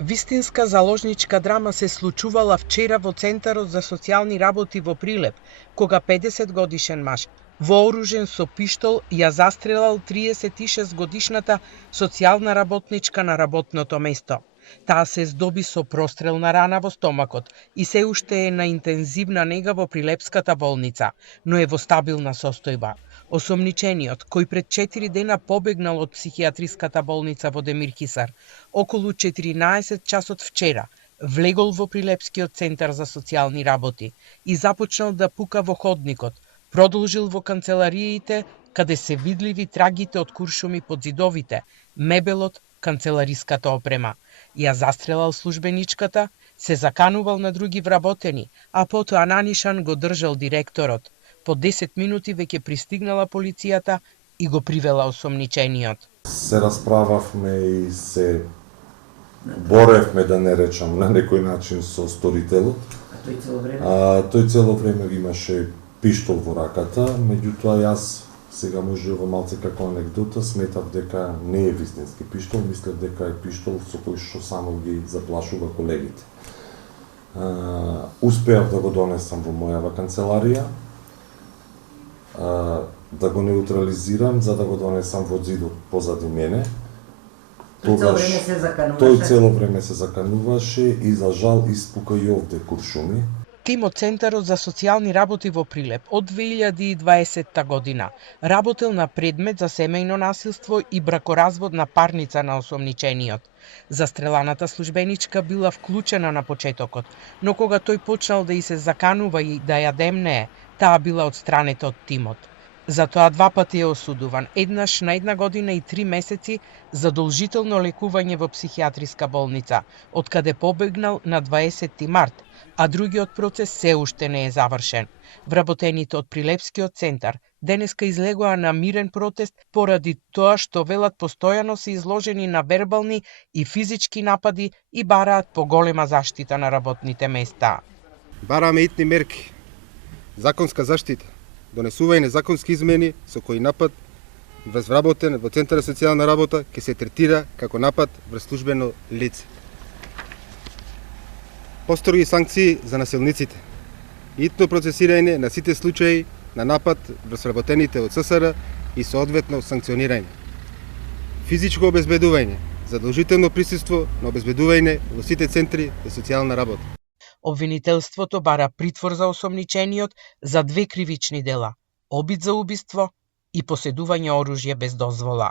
Вистинска заложничка драма се случувала вчера во Центарот за социјални работи во Прилеп, кога 50 годишен маж, вооружен со пиштол, ја застрелал 36 годишната социјална работничка на работното место. Таа се здоби со прострелна рана во стомакот и се уште е на интензивна нега во Прилепската болница, но е во стабилна состојба. Осомничениот, кој пред 4 дена побегнал од психијатриската болница во Демир Кисар, околу 14 часот вчера, влегол во Прилепскиот центар за социјални работи и започнал да пука во ходникот, продолжил во канцелариите, каде се видливи трагите од куршуми под зидовите, мебелот, канцелариската опрема. Ја застрелал службеничката, се заканувал на други вработени, а потоа нанишан го држал директорот. По 10 минути веќе пристигнала полицијата и го привела осомничениот. Се расправавме и се боревме, да не речам, на некој начин со сторителот. Тој цело време имаше пиштол во раката, меѓутоа јас сега може ова малце како анекдота, сметав дека не е вистински пиштол, мислев дека е пиштол со кој што само ги заплашува колегите. Успеав да го донесам во мојава канцеларија, да го неутрализирам, за да го донесам во зидот позади мене. Тој цело време се закануваше и за жал испука и овде куршуми. Тимот Центарот за социјални работи во Прилеп од 2020 година работел на предмет за семејно насилство и бракоразводна парница на осомничениот. Застреланата службеничка била вклучена на почетокот, но кога тој почнал да и се заканува и да ја демнее, таа била одстранета од тимот. Затоа два пати е осудуван, еднаш на 1 година и 3 месеци задолжително лекување во психијатриска болница, од каде побегнал на 20 март, а другиот процес се уште не е завршен. Вработените од Прилепскиот центар денеска излегоа на мирен протест поради тоа што велат постојано се изложени на вербални и физички напади и бараат поголема заштита на работните места. Бараме итни мерки, законска заштита, донесување законски измени со кои напад врз вработен во Центарот за социјална работа ќе се третира како напад врз службено лице. Построги санкции за насилниците, итно процесирање на сите случаи на напад врз вработените од ССР и соодветно санкционирање. Физичко обезбедување, задолжително присуство на обезбедување во сите центри за социјална работа. Обвинителството бара притвор за осомничениот за 2 кривични дела – обид за убиство и поседување оружје без дозвола.